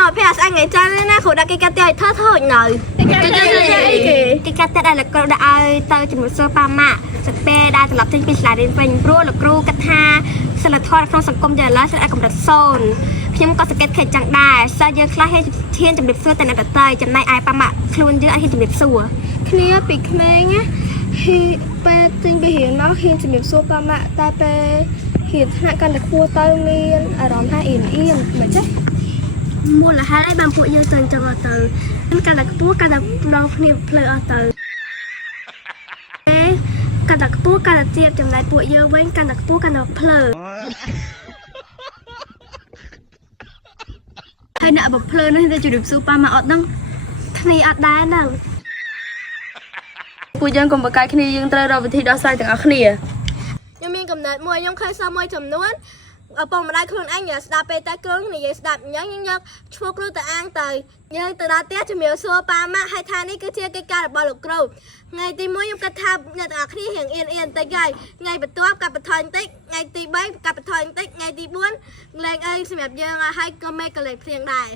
nhỏ phải anh ngày cha nên na khổ đã cái cắt tay thơ thơ nhở cái cắt tay đây là câu đã tao chỉ một số ba mạ sập pe đã lập trên pin lại đến phần pro là pro cắt ha sẽ là thoa trongสังคมจะแล้วsẽ cũng đặt son ខ្ញុំក៏សង្កេតឃើញចឹងដែរសាយើងខ្លះហ៊ានជំរាបសួរតែអ្នកដទៃចំណែកឯប៉ាម៉ាក់ខ្លួនយើងអត់ហ៊ានជំរាបសួរគ្នាពីក្មេងណាហ៊ីពេលទិញទៅរៀនមកហ៊ានជំរាបសួរប៉ាម៉ាក់តែពេលរៀនថ្នាក់កាន់តែខ្ពស់ទៅមានអារម្មណ៍ថាអៀនមិនចេះមូលហេតុអីបានពួកយើងទៅចឹងអត់ទៅកាន់តែខ្ពស់កាន់តែផ្ដោតគ្នាផ្លូវអត់ទៅកាន់តែខ្ពស់កាន់តែទៀតចំណែកពួកយើងវិញកាន់តែខ្ពស់កាន់តែផ្លូវ ហើយអ្នកបំភ្លឺនេះទៅជម្រាបសួរប៉ាម៉ាក់អត់ដឹងគ្នាអត់ដែរហ្នឹងពួកយើងកុំបកកាយគ្នាយើងត្រូវរកវិធីដោះស្រាយទាំងអស់គ្នាខ្ញុំមានកំណត់មួយខ្ញុំឃើញសោះមួយចំនួនឪពុកម្ដាយខ្លួនឯងនិយាយស្ដាប់ពេលតែគ្រូនិយាយស្ដាប់អញ្ចឹងយើងយកឈ្មោះគ្រូទៅអាងទៅយើងទៅដល់ផ្ទះជំរាបសួរប៉ាម៉ាក់ហើយថានេះគឺជាកិច្ចការរបស់លោកគ្រូថ្ងៃទី1ខ្ញុំគិតថាអ្នកទាំងអស់គ្នារៀងអៀនបន្តិចហើយថ្ងៃបន្ទាប់កាត់បន្ថយបន្តិចថ្ងៃទី3កាត់បន្ថយបន្តិចថ្ងៃទី4លែងអីសម្រាប់យើងហើយក៏មេក៏លេងភ្លៀងដែរ